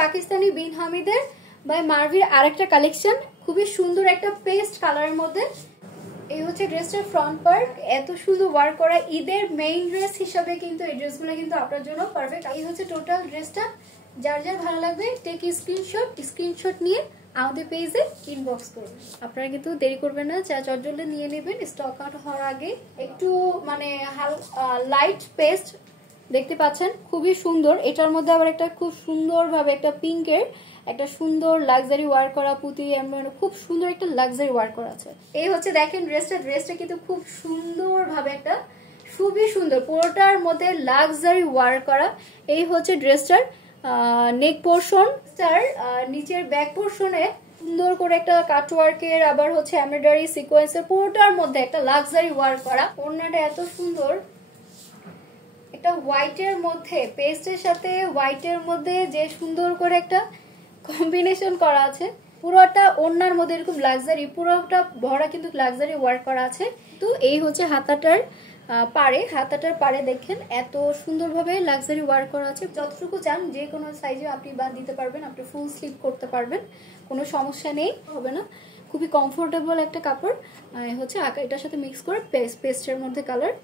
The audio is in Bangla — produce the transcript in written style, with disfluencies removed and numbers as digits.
পাকিস্তানি বিন হামিদের বাই মারভির আরেকটা কালেকশন, খুবই সুন্দর একটা পেস্ট কালারের মধ্যে। এই হচ্ছে ড্রেসটার ফ্রন্ট পার্ট, এত সুন্দর ওয়ার্ক করা। ঈদের মেইন ড্রেস হিসাবে কিন্তু এই ড্রেসগুলো কিন্তু আপনার জন্য পারফেক্ট। এই হচ্ছে টোটাল ড্রেসটা। যার যার ভালো লাগবে টেক স্ক্রিনশট নিয়ে আমাদের পেজে ইনবক্স করবেন। আপনারা কিন্তু দেরি করবেন না, চটজলদি নিয়ে নেবেন স্টক আউট হওয়ার আগে। একটু মানে লাইট পেস্ট দেখতে পাচ্ছেন, খুবই সুন্দর। এটার মধ্যে আবার একটা খুব সুন্দরভাবে একটা পিঙ্কের একটা সুন্দর লাক্সারি ওয়ার্ক করা পুঁতি, খুব সুন্দর একটা লাক্সারি ওয়ার্ক করা আছে। এই হচ্ছে দেখেন ড্রেসটা কিন্তু খুব সুন্দরভাবে একটা খুবই সুন্দর, পুরোটার মধ্যে লাক্সারি ওয়ার্ক করা। এই হচ্ছে ড্রেসটার নেক পোর্শন, নিচের ব্যাক পোর্শনে সুন্দর করে একটা কাটওয়ার্কের আবার হচ্ছে এমব্রয়ডারি সিকোয়েন্সের, পুরোটার মধ্যে একটা লাক্সারি ওয়ার্ক করা। ওড়নাটা এত সুন্দর, একটা হোয়াইটের মধ্যে পেস্টের সাথে হোয়াইটের মধ্যে যে সুন্দর করে একটা কম্বিনেশন করা আছে। পুরোটা ওড়নার মধ্যে এরকম লাক্সারি, পুরোটা ভরা কিন্তু লাক্সারি ওয়ার্ক করা আছে। তো এই হচ্ছে হাতাটার পাড়ে দেখেন এত সুন্দরভাবে লাক্সারি ওয়ার্ক করা আছে। যতটুকু চান যে কোনো সাইজে আপনি দিতে পারবেন, আপনি ফুল স্লিভ করতে পারবেন, কোনো সমস্যা নেই, হবে না। খুবই কমফোর্টেবল একটা কাপড় হচ্ছে এটার সাথে মিক্স করে পেস্টের মধ্যে কালার।